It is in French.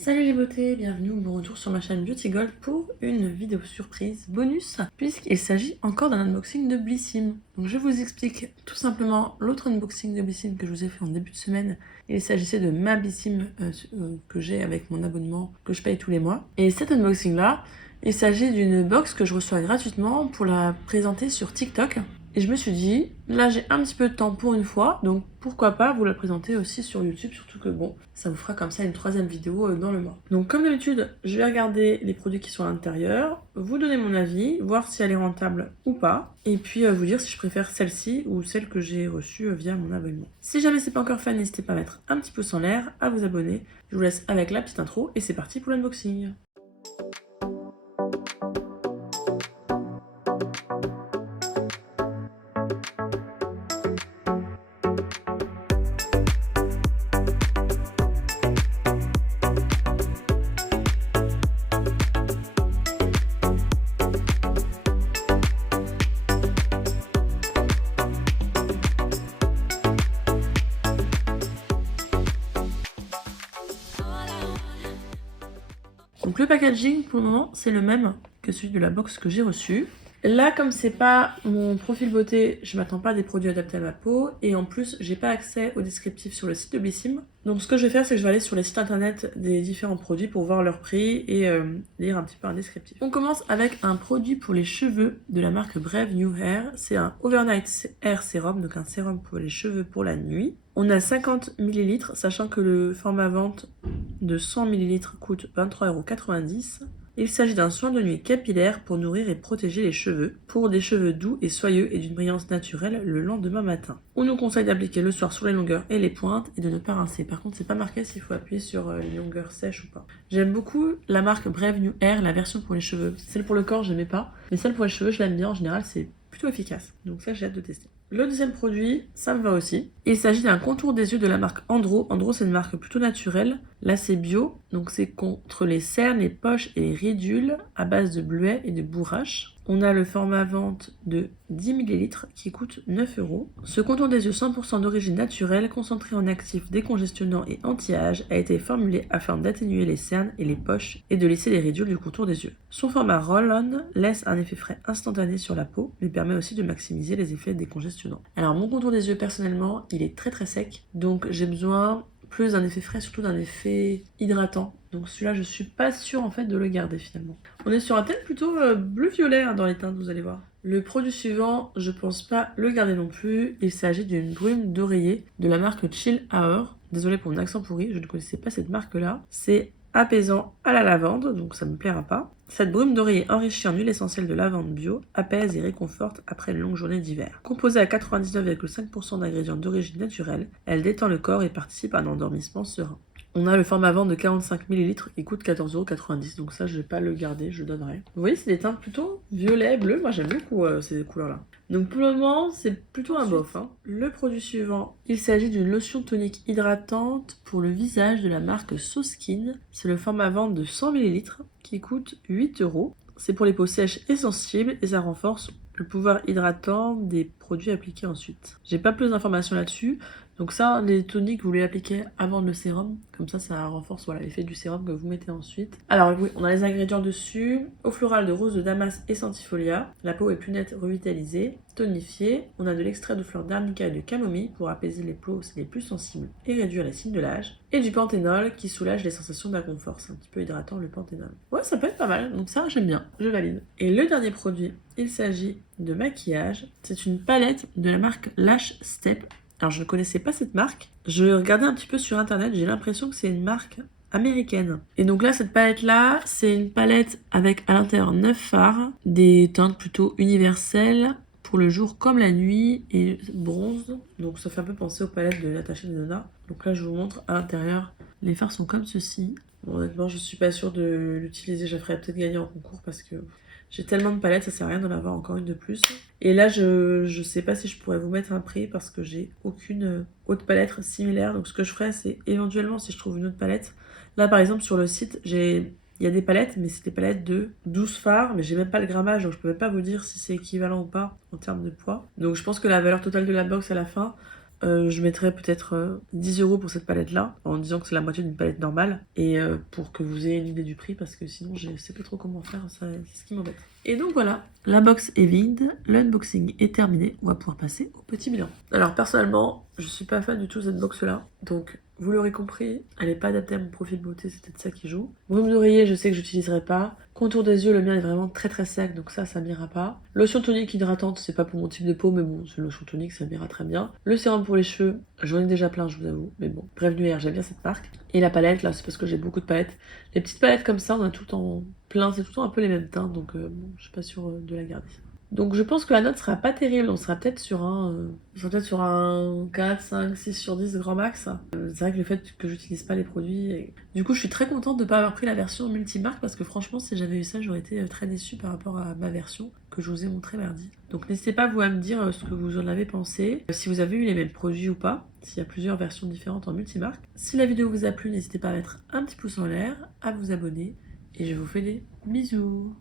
Salut les beautés, bienvenue ou bon retour sur ma chaîne Beauty Gold pour une vidéo surprise bonus puisqu'il s'agit encore d'un unboxing de Blissim. Donc je vous explique tout simplement l'autre unboxing de Blissim que je vous ai fait en début de semaine. Il s'agissait de ma Blissim que j'ai avec mon abonnement que je paye tous les mois. Et cet unboxing là, il s'agit d'une box que je reçois gratuitement pour la présenter sur TikTok. Et je me suis dit, là j'ai un petit peu de temps pour une fois, donc pourquoi pas vous la présenter aussi sur YouTube, surtout que bon, ça vous fera comme ça une troisième vidéo dans le mois. Donc comme d'habitude, je vais regarder les produits qui sont à l'intérieur, vous donner mon avis, voir si elle est rentable ou pas, et puis vous dire si je préfère celle-ci ou celle que j'ai reçue via mon abonnement. Si jamais c'est pas encore fait, n'hésitez pas à mettre un petit pouce en l'air, à vous abonner. Je vous laisse avec la petite intro et c'est parti pour l'unboxing. Donc le packaging pour le moment c'est le même que celui de la box que j'ai reçue. Là comme c'est pas mon profil beauté, je m'attends pas à des produits adaptés à ma peau et en plus j'ai pas accès au descriptif sur le site de Blissim. Donc ce que je vais faire c'est que je vais aller sur les sites internet des différents produits pour voir leur prix et lire un petit peu un descriptif. On commence avec un produit pour les cheveux de la marque Brave New Hair. C'est un Overnight Hair Serum, donc un sérum pour les cheveux pour la nuit. On a 50 ml, sachant que le format vente de 100 ml coûte 23,90 €. Il s'agit d'un soin de nuit capillaire pour nourrir et protéger les cheveux, pour des cheveux doux et soyeux et d'une brillance naturelle le lendemain matin. On nous conseille d'appliquer le soir sur les longueurs et les pointes et de ne pas rincer. Par contre, c'est pas marqué s'il faut appuyer sur les longueurs sèches ou pas. J'aime beaucoup la marque Brave New Hair, la version pour les cheveux. Celle pour le corps, je n'aimais pas, mais celle pour les cheveux, je l'aime bien. En général, c'est plutôt efficace. Donc ça, j'ai hâte de tester. Le deuxième produit, ça me va aussi. Il s'agit d'un contour des yeux de la marque Andro. Andro, c'est une marque plutôt naturelle. Là, c'est bio, donc c'est contre les cernes, les poches et les ridules à base de bleuets et de bourrache. On a le format vente de 10 ml qui coûte 9 €. Ce contour des yeux 100% d'origine naturelle, concentré en actifs décongestionnants et anti-âge, a été formulé afin d'atténuer les cernes et les poches et de lisser les ridules du contour des yeux. Son format roll-on laisse un effet frais instantané sur la peau, mais permet aussi de maximiser les effets décongestionnants. Alors mon contour des yeux personnellement, il est très sec, donc j'ai besoin plus d'un effet frais, surtout d'un effet hydratant. Donc celui-là, je suis pas sûre en fait de le garder finalement. On est sur un thème plutôt bleu-violet dans les teintes, vous allez voir. Le produit suivant, je pense pas le garder non plus. Il s'agit d'une brume d'oreiller de la marque Chill Hour. Désolée pour mon accent pourri, je ne connaissais pas cette marque-là. C'est apaisant à la lavande, donc ça me plaira pas. Cette brume d'oreiller enrichie en huile essentielle de lavande bio apaise et réconforte après une longue journée d'hiver. Composée à 99,5% d'ingrédients d'origine naturelle, elle détend le corps et participe à un endormissement serein. On a le format vente de 45 ml qui coûte 14,90 €, donc ça je vais pas le garder, je le donnerai. Vous voyez, c'est des teintes plutôt violet, bleu, moi j'aime beaucoup ces couleurs-là. Donc pour le moment, c'est plutôt un bof. Le produit suivant, il s'agit d'une lotion tonique hydratante pour le visage de la marque So Skin. C'est le format vente de 100 ml qui coûte 8 €. C'est pour les peaux sèches et sensibles et ça renforce le pouvoir hydratant des produits appliqués ensuite. J'ai pas plus d'informations là-dessus. Donc ça, les toniques, vous les appliquez avant le sérum. Comme ça renforce l'effet du sérum que vous mettez ensuite. Alors oui, on a les ingrédients dessus. Eau florale de rose de Damas et Centifolia. La peau est plus nette, revitalisée, tonifiée. On a de l'extrait de fleurs d'arnica et de camomille pour apaiser les peaux les plus sensibles et réduire les signes de l'âge. Et du panthénol qui soulage les sensations d'inconfort. C'est un petit peu hydratant le panthénol. Ouais, ça peut être pas mal. Donc ça, j'aime bien. Je valide. Et le dernier produit, il s'agit de maquillage. C'est une palette de la marque Lash Step. Alors je ne connaissais pas cette marque, je regardais un petit peu sur internet, j'ai l'impression que c'est une marque américaine. Et donc là, cette palette-là, c'est une palette avec à l'intérieur 9 fards, des teintes plutôt universelles, pour le jour comme la nuit, et bronze. Donc ça fait un peu penser aux palettes de Natasha Denona. Donc là, je vous montre à l'intérieur, les fards sont comme ceci. Bon, honnêtement, je suis pas sûre de l'utiliser, je ferais peut-être gagner en concours parce que j'ai tellement de palettes, ça sert à rien d'en avoir encore une de plus. Et là, je sais pas si je pourrais vous mettre un prix parce que j'ai aucune autre palette similaire. Donc ce que je ferais, c'est éventuellement si je trouve une autre palette. Là, par exemple, sur le site, il y a des palettes, mais c'est des palettes de 12 fards, mais j'ai même pas le grammage, donc je peux pas vous dire si c'est équivalent ou pas en termes de poids. Donc je pense que la valeur totale de la box à la fin Je mettrais peut-être 10 € pour cette palette-là, en disant que c'est la moitié d'une palette normale, et pour que vous ayez une idée du prix, parce que sinon je sais pas trop comment faire, ça, c'est ce qui m'embête. Et donc voilà, la box est vide, l'unboxing est terminé, on va pouvoir passer au petit bilan. Alors personnellement, je suis pas fan du tout de cette box-là, donc vous l'aurez compris, elle n'est pas adaptée à mon profil beauté, c'est peut-être ça qui joue. Brume d'oreiller, je sais que j'utiliserai pas. Contour des yeux, le mien est vraiment très très sec, donc ça m'ira pas. Lotion tonique hydratante, c'est pas pour mon type de peau, mais bon, c'est lotion tonique, ça m'ira très bien. Le sérum pour les cheveux, j'en ai déjà plein, je vous avoue, mais bon, Prévenu hier, j'aime bien cette marque. Et la palette, là, c'est parce que j'ai beaucoup de palettes. Les petites palettes comme ça, on a tout le temps plein, c'est tout le temps un peu les mêmes teintes, donc bon, je suis pas sûre de la garder. Donc je pense que la note sera pas terrible, on sera peut-être sur un 4, 5, 6 sur 10 grand max. C'est vrai que le fait que j'utilise pas les produits... Du coup je suis très contente de pas avoir pris la version multimarque parce que franchement si j'avais eu ça j'aurais été très déçue par rapport à ma version que je vous ai montré mardi. Donc n'hésitez pas vous à me dire ce que vous en avez pensé, si vous avez eu les mêmes produits ou pas, s'il y a plusieurs versions différentes en multimarque. Si la vidéo vous a plu, n'hésitez pas à mettre un petit pouce en l'air, à vous abonner et je vous fais des bisous.